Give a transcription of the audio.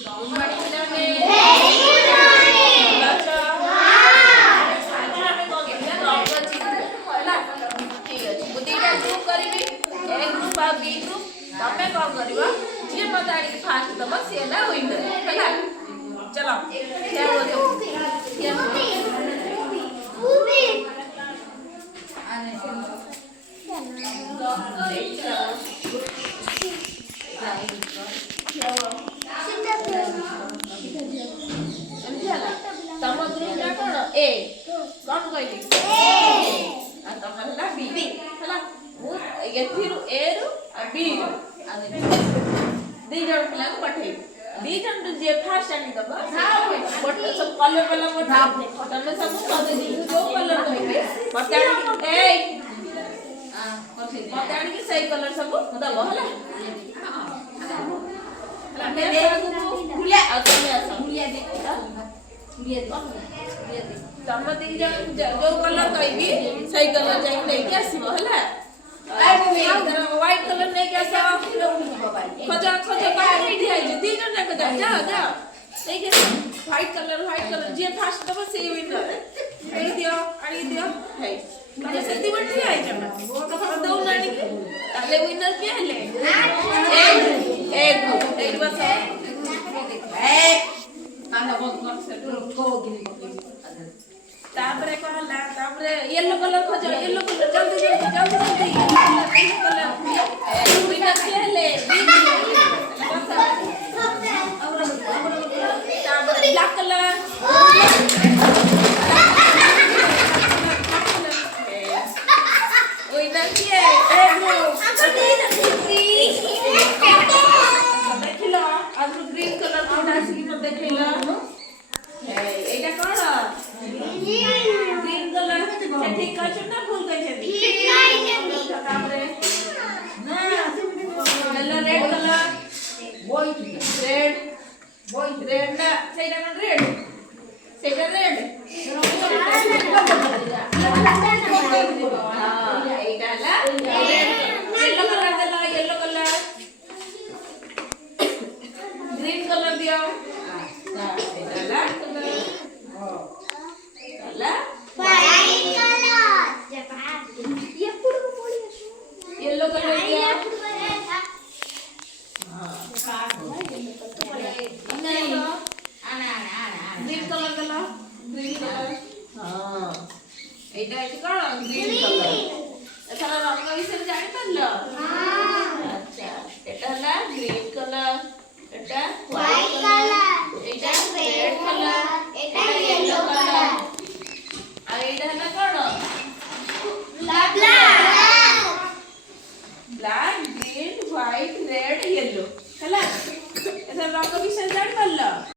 good morning पिलाने very good morning आज हमें को केना रंग चिन्ह होला ठीक अछि बुद्धीटा ग्रुप करबी ए ग्रुप आ बी ग्रुप तमे कोन करबो जे बताड़ी फास्ट दबो से ना विनर हैला चलो क्या बोलो क्या पूरी आने तम ग्रुप ना कोन ए कोन कहली ए आ तमला बी हैला एथिरु ए रु आ बी रु आने दी जण पिला को पठे दी जण जे फास्ट आनी दबा बट सब कलर वाला बता तमे सब कदे दी जो कलर कहबे बताड़ी ए आ बताड़ी के सही कलर सब दबा हैला हैला मैं देखू भूलिया आ तमे आसा भूलिया दे तम दी जण जो कलर कहबी सही कलर जाई लेके आसीबो हैला व्हाइट कलर नहीं कैसा खोजा खोजा बाहर नहीं दिया है दी जन को जा जा ठीक है व्हाइट कलर जे फास्ट दबो से विनर है दियो है म्हणजे सती बठी आहे जमा तो दो नानी के ताले विनर के हले एक बस आना बहुत कम से को गिनी तापरे कहला तापरे येलो कलर खोजो येलो कलर जल्दी येलो कलर विनर के हले तापरे ब्लैक कलर विनर के देखिलो आज ग्रीन कलर कोन आसी न देखिलो एटा कोन ग्रीन कलर से ठीक कहछ ना भूल कहछ ठीक है तापरे येलो रेड कलर रेड ना सेटा ना रेड हां एटा ला येलो कलर दला येलो कलर ग्रीन कलर दियो हां एटा ला कलर ला व्हाइट कलर एప్పుడు పోలి येलो कलर दिया ग्रीन कलर दला ग्रीन कलर हां एटा कोन ग्रीन कलर एथरा रंग विषय जानि परलो